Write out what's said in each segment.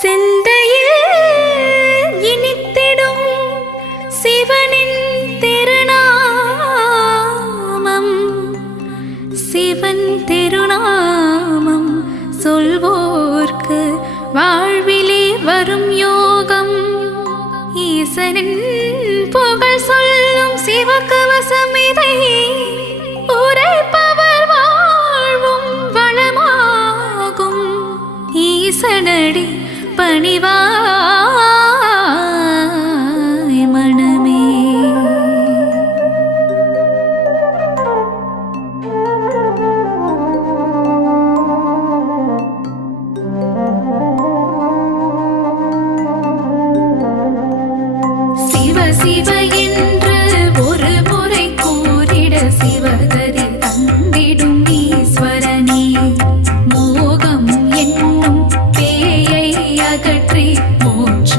சிந்தையில் இனித்திடும் சிவனின் திருநாமம், சிவன் திருநாமம் சொல்வோர்க்கு வாழ்விலே வரும் யோகம். ஈசனின் புகழ் சொல்லும் சிவகவசம் இதை உரைப்பவர் வாழ்வும் வளமாகும். ஈசனடி பணிவாய் மனமே. சிவ சிவ என்று ஒரு முறை கூறிட சிவகதி தந்திடும் ஈஸ்வரனே. மோகம் என்னும் பேயை அகற்றி மோட்ச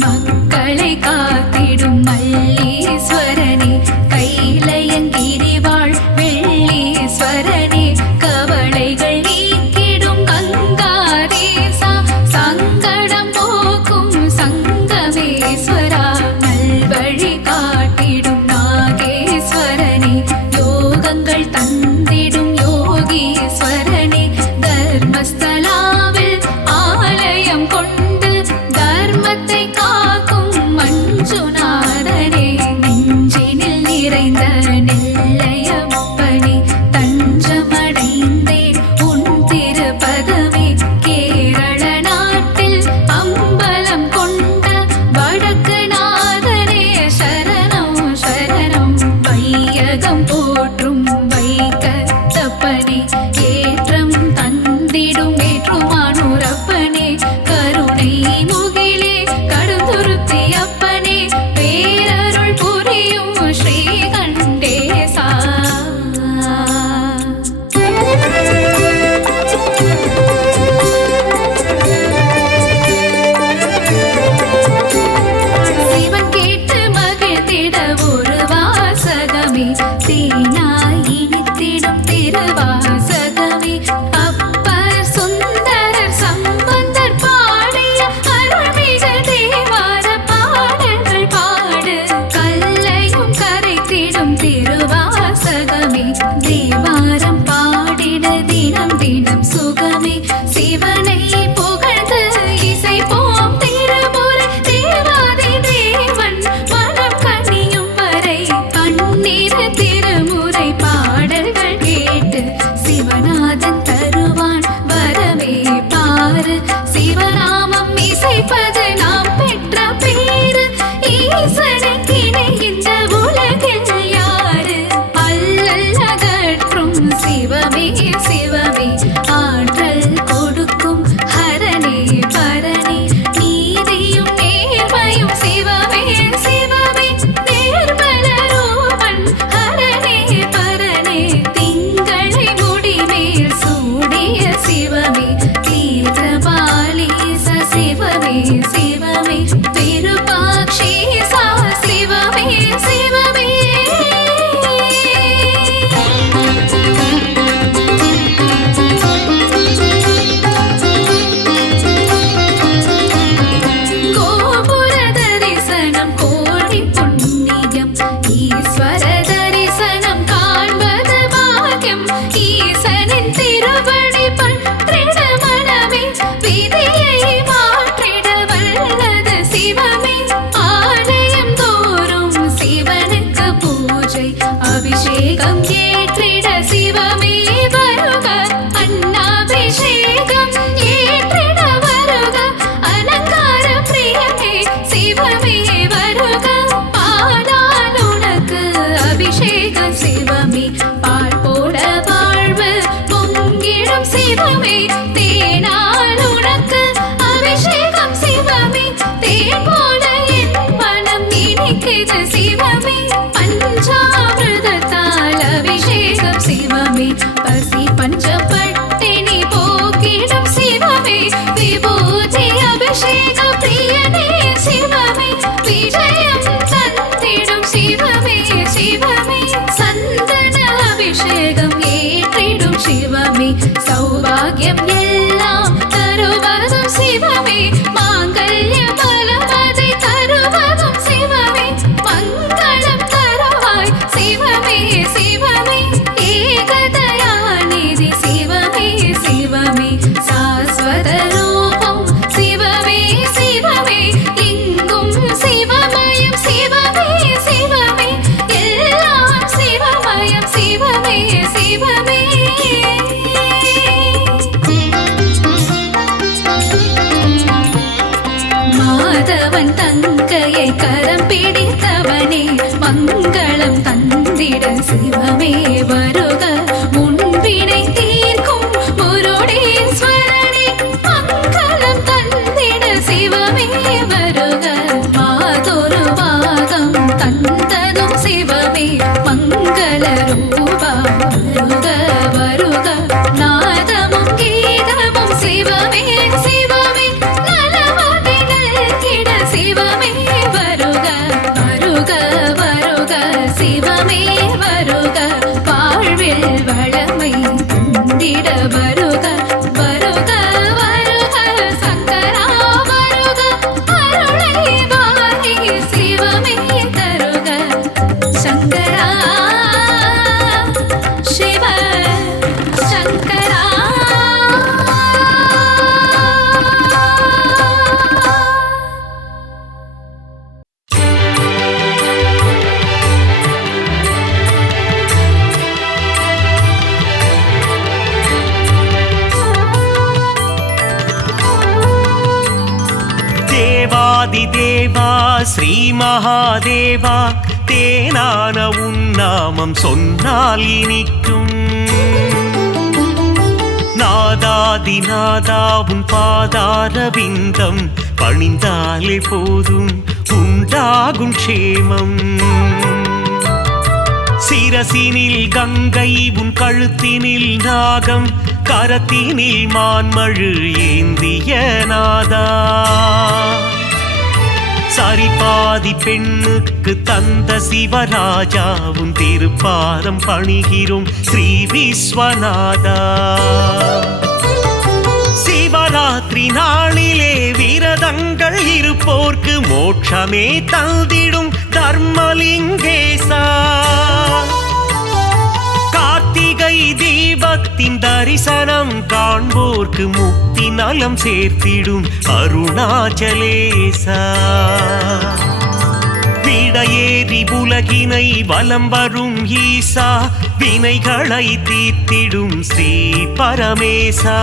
மகா மாதவன் தங்கையை கரம் பிடித்தவனே மங்களம் தந்திட சிவமே வருக முன்பினை தீர்க்கும் முருடேஸ்வரனே மங்களம் தந்திட சிவமே வருக மாதொரு பாகம் தந்ததும் சிவமே மங்கள ரூபா வருக வருக நாதமும் கீதமும் சிவமே சிவமே நலமதிகள் கிட சிவமே வருக வருக வருக சிவமே வருக வாழ்வில் வளமை தந்திட வருக வருக வருக சங்கரா வருக அருளை வாரி சிவமே தருக சங்கரா சிவ சங்கரா தேவாதிதேவா ஸ்ரீ மகாதேவா தேனான உன்னாமம் சொன்னால் இனிக்கும் நாதாதிநாதா உன் பாதார விந்தம் பணிந்தாலே போதும் உண்டாகும் க்ஷேமம் சிரசினில் கங்கை உன் கழுத்தினில் நாகம் கரத்தினில் மான்மழு ஏந்திய நாதா சரிபாதி பெண்ணுக்கு தந்த சிவராஜாவும் திருப்பாதம் பணிகிறோம் ஸ்ரீ விஸ்வநாதா சிவராத்திரி நாளிலே விரதங்கள் இருப்போர்க்கு மோட்சமே தந்திடும் தர்மலிங்கேசா கார்த்திகை தீபத்தின் தரிசனம் காண்போர்க்கு முக்தி நலம் சேர்த்திடும் அருணாச்சலேசா விடையேறி உலகினை வலம் வரும் ஈசா வினைகளை தீர்த்திடும் ஸ்ரீ பரமேசா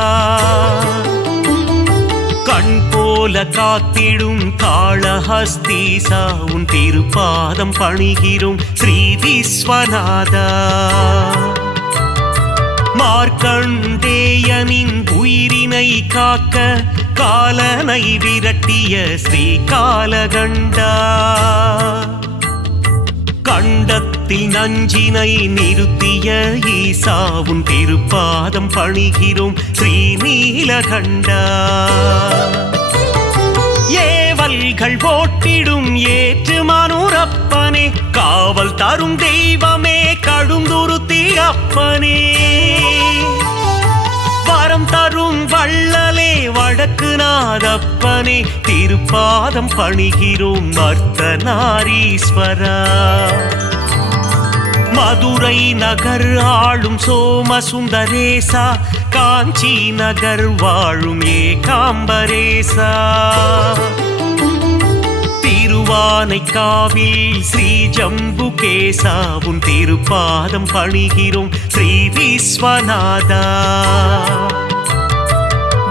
கண் போல காத்திடும் காளஹஸ்தீசா உன் திருப்பாதம் பணிகிறோம் ஸ்ரீ விஸ்வநாதா மார்க்கண்டேயனின் உயிரினை காக்க காலனை விரட்டிய ஸ்ரீ காலகண்டா கண்டத்தில் நஞ்சினை நிறுத்திய ஈசாவும் திருப்பாதம் பணிகிறோம் ஸ்ரீ நீலகண்டா ஏவல்கள் போட்டிடும் ஏற்று மனுரப்பனே காவல் தரும் தெய்வமே கடுந்துருத்தி அப்பனே வரம் தரும் வள்ளலே வடக்கு நாதப்பனே திருப்பாதம் பணிகிறோம் அர்த்தநாரீஸ்வரா மதுரை நகர் ஆளும் சோமசுந்தரேசா காஞ்சி நகர் வாழும் ஏகாம்பரேசா திருவானைக்காவில் ஸ்ரீ ஜம்புகேசா உன் திருப்பாதம் பணிகிறோம் ஸ்ரீ விஸ்வநாதா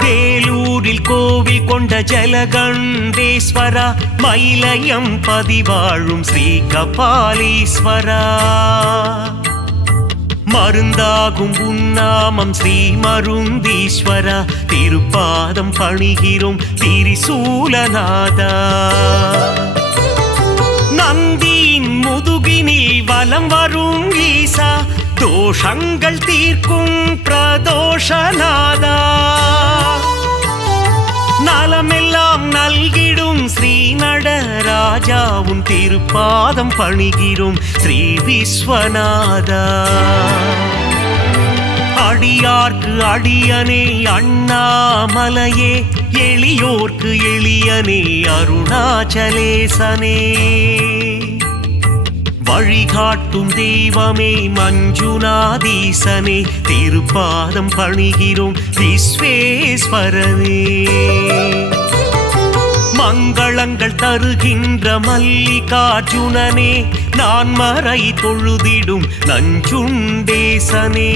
வேலூரில் கோவில் கொண்ட ஜலகண்டேஸ்வரா மயிலயம் பதிவாழும் ஸ்ரீ கபாலீஸ்வரா மருந்தாகும் உன்னாமம் ஸ்ரீ மருந்தீஸ்வரா திருப்பாதம் பணிகிறோம் திரிசூலநாதா நந்தியின் முதுகினில் வலம் வரும் ஈசா தோஷங்கள் தீர்க்கும் பிரதோஷநாதா நலமெல்லாம் நல்கிடும் ஸ்ரீ நடராஜா உன் திருப்பாதம் பணிகிறோம் ஸ்ரீ விஸ்வநாதா அடியார்க்கு அடியனே அண்ணாமலையே எளியோர்க்கு எளியனே அருணாச்சலேசனே வழிகாட்டும் தெய்வமே மஞ்சுநாதீசனே திருப்பாதம் பணிகிறோம் விஸ்வேஸ்வரனே மங்களங்கள் தருகின்ற மல்லிகார்ஜுனனே நான் மறை தொழுதிடும் நஞ்சுண்டேசனே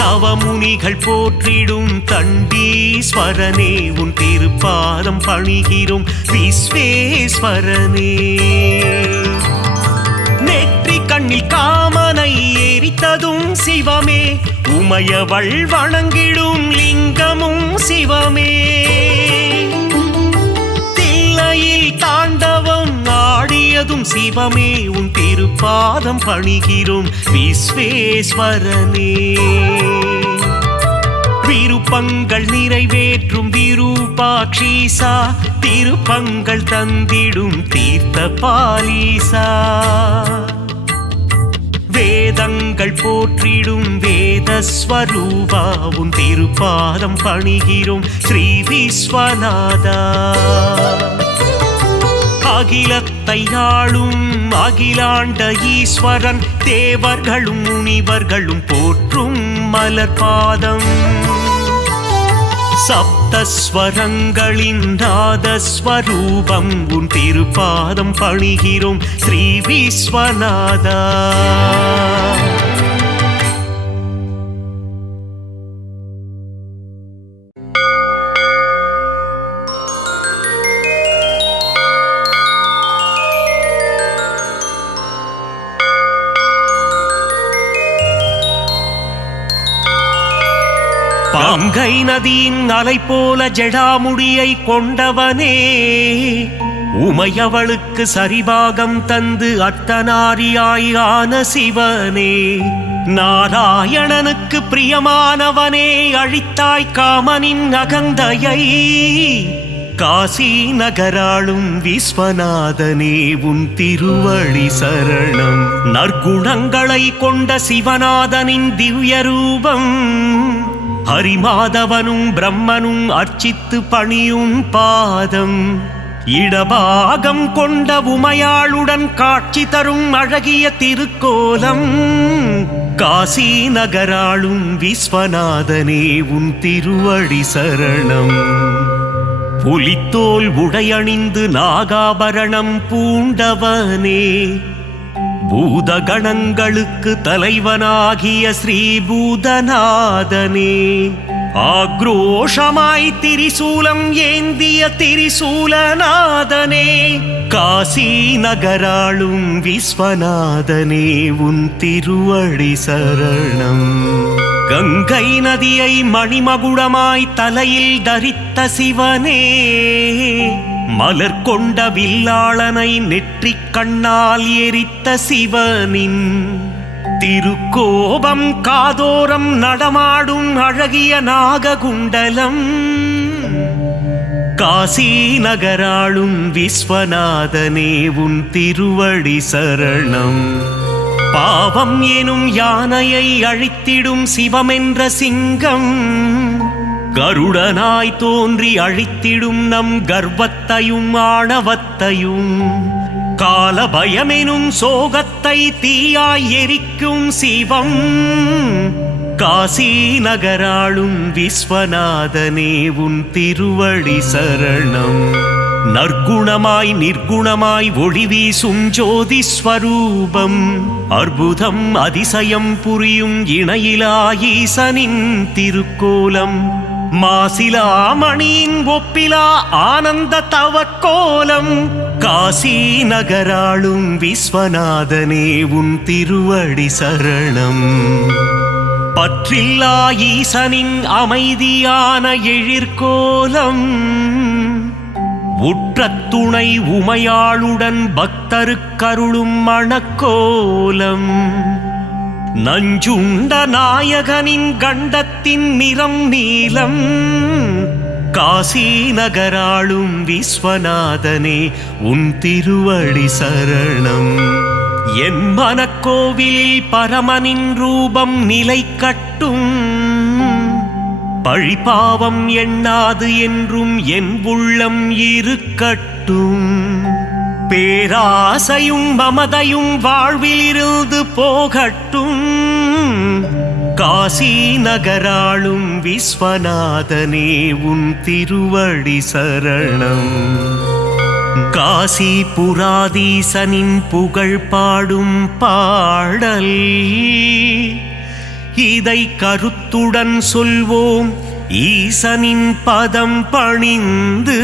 தவமுனிகள் போற்றிடும் தண்டீஸ்வரனே உன் திருப்பாதம் பணிகிறோம் விஸ்வேஸ்வரனே. நெற்றி கண்ணில் காமனை எரித்ததும் சிவமே, உமையவள் வணங்கிடும் லிங்கமும் சிவமே. தில்லையில் தாண்டவம் ஆடியதும் சிவமே, உன் திருப்பாதம் பணிகிறோம் விஸ்வேஸ்வரனே. விருப்பங்கள் நிறைவேற்றும் விரூபாக்ஷீசா, திருப்பங்கள் தந்திடும் தீர்த்த பாலீசா. வேதங்கள் போற்றிடும் வேதஸ்வரூபா, உன் திருப்பாதம் பணிகிறோம் ஸ்ரீ விஸ்வநாதா. அகிலத்தை ஆளும் அகிலாண்ட ஈஸ்வரன், தேவர்களும் முனிவர்களும் போற்றும் மலர்பாதம். சப்தஸ்வரங்களின் நாதஸ்வரூபம், உன் திருப்பாதம் பணிகிறோம் ஸ்ரீ விஸ்வநாதா. கங்கை நதியின் அலை போல ஜடாமுடியை கொண்டவனே, உமையவளுக்கு சரிபாகம் தந்து அர்த்தநாரியாய் ஆன சிவனே. நாராயணனுக்கு பிரியமானவனே, அழித்தாய் காமனின் அகந்தையை. காசி நகராளும் விஸ்வநாதனே, உன் திருவடி சரணம். நற்குணங்களை கொண்ட சிவநாதனின் திவ்ய ரூபம், ஹரிமாதவனும் பிரம்மனும் அர்ச்சித்து பணியும் பாதம். இடபாகம் கொண்ட உமையாளுடன் காட்சி தரும் அழகிய திருக்கோலம். காசி நகராளும் விஸ்வநாதனே, உன் திருவடி சரணம். புலித்தோல் உடையணிந்து நாகாபரணம் பூண்டவனே, பூதகணங்களுக்கு தலைவனாகிய ஸ்ரீபூதநாதனே. ஆக்ரோஷமாய் திரிசூலம் ஏந்திய திரிசூலநாதனே, காசி நகராளும் விஸ்வநாதனே, உன் திருவடி சரணம். கங்கை நதியை மணிமகுடமாய் தலையில் தரித்த சிவனே, மலர் கொண்ட வில்லாளனை நெற்றிக் கண்ணால் எரித்த சிவனின் திருக்கோபம் காதோரம் நடமாடும் அழகிய நாககுண்டலம். காசி நகராளும் விஸ்வநாதனே, உன் திருவடி சரணம். பாவம் எனும் யானையை அழித்திடும் சிவமென்ற சிங்கம், கருடனாய் தோன்றி அழித்திடும் நம் கர்வத்தையும் ஆணவத்தையும். கால பயமெனும் சோகத்தை தீயாய் எரிக்கும் சிவம், காசி நகராளும் விஸ்வநாதனே, உன் திருவடி சரணம். நற்குணமாய் நிர்குணமாய் ஒளி வீசும் ஜோதி ஸ்வரூபம், அற்புதம் அதிசயம் புரியும் இணையிலா ஈசனின் திருக்கோலம். மாசிலாமணியின் ஒப்பிலா ஆனந்த தவக்கோலம், காசி நகராளும் விஸ்வநாதனே, உன் திருவடி சரணம். பற்றில்லா ஈசனின் அமைதியான எழிற்கோலம், உற்ற துணை உமையாளுடன் பக்தருக்கருளும் மணக்கோலம். நஞ்சுண்ட நாயகனின் கண்டத்தின் நிறம் நீலம், காசி நகராளும் விஸ்வநாதனே, உன் திருவடி சரணம். என் மனக்கோவிலில் பரமனின் ரூபம் நிலை கட்டும், பழிபாவம் எண்ணாது என்றும் என் உள்ளம் இருக்கட்டும். பேராசையும் மமதையும் வாழ்விலிருந்து போகட்டும், காசி நகராளும் விஸ்வநாதனே, உன் திருவடி சரணம். காசி புராதீசனின் புகழ் பாடும் பாடல், இதை கருத்துடன் சொல்வோம் ஈசனின் பதம் பணிந்து.